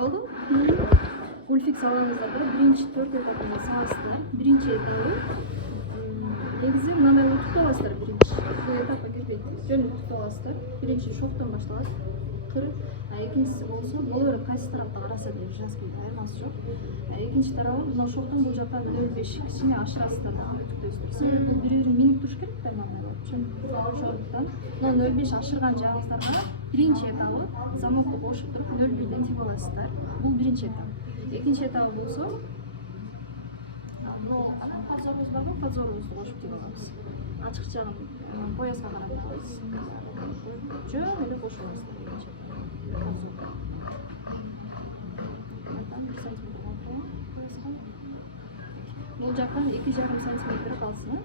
Oldu. Ulfix алаңыздар биринчи 4 этабын саласыздар. Биринчи этабы негизи мындай утуп аласыздар. Биринчи бул этапка кирбейт. Жөн утуп аласыздар. Биринчи шоктон башталат. Экинчиси болсо боло берет, кайсы тарапта караса деп жазбайт, аймасы жок. Экинчи тарабы мына шоктон бул жактан 0,5 кичине ашырасыздар, үтүктөйсүздөр. Себеби бул бири-бирин минип туруш керек да мындай болуп. Ошондуктан мына 0,5 ашырган жагыңыздарга биринчи этабы замокты кошуп туруп 0,1ден тип аласыздар. Бул биринчи этап. Экинчи этабы болсо подзорубуз барбы? Подзорубузду кошуп тип алабыз. Ачык жагын пояска каратабыз. Жөн эле кошуп аласыздар. Бул жактан 2,5 сантиметр калсын.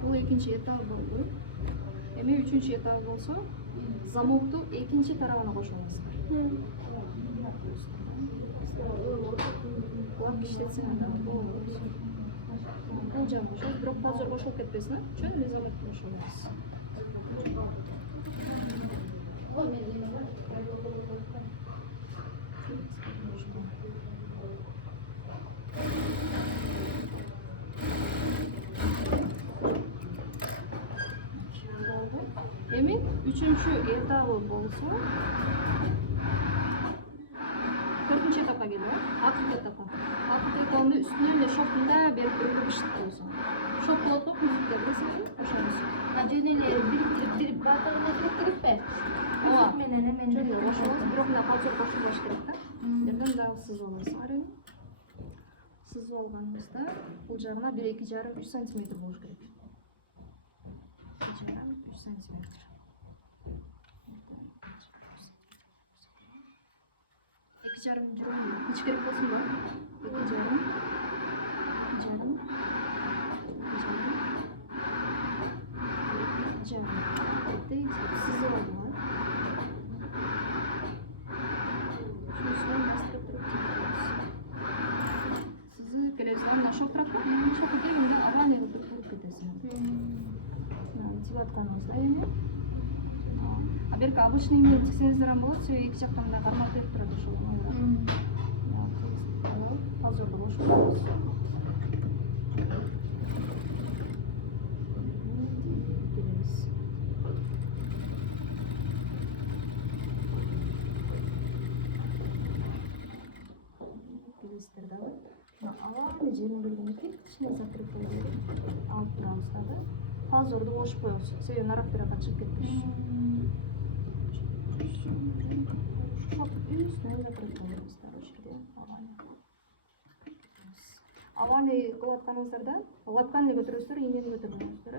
Бул экинчи этап болду. Эми үчүнчү этап болсо, замокту экинчи тарабына кошуп аласыздар. Кулак иштетсең да болот. Бул жагы кошот, бирок подзор кошулуп кетпесин, чөн эле замокты кошуп алабыз. Эми үчүнчү этабы болсо, төртүнчү этапка келип, акыркы этапка. Акыркы этабын үстүнө эле шоктун да берип туруп иштетебиз. Шок болот го, күзүктөр билесиңизби? Ошонусу. Жөн эле бириктирип батырына керекпи? Ооба. Менен жөн эле кошобуз, бирок мына подзор кошулбаш керек да. Жерден дагы сызып алабыз. Арен. Сызып алганыбызда бул жагына 1,5-3 сантиметр болуш керек. 2,5-3 сантиметр. Жарым жүрөм. Эч керек болсунбу? 2,5. Сызып алган. Шунусунан баштап туруп сызып келесиз. Мына шок турат го. Шокко келгенде алган эле туруп кетесиз. Тип атканыбызда эми. А берки обычный эмне тиксеңиздер ham болот. Себеби эки жактан мына кармап берип турат ошол. Подзорду кошуп алабыз. Келесиздер дагы. Алаң жерине келгенде кичине закреп коюп алып турабыз да. Подзорду кошуп коебуз. Себеби нарак тарапка чыгып кетпеш. Üstüne закреп коебуз да, ошол жерде Аваны кылып атканыңыздарда лапканы көтөрөсүздөр, ийнени көтөрбөңүздөр.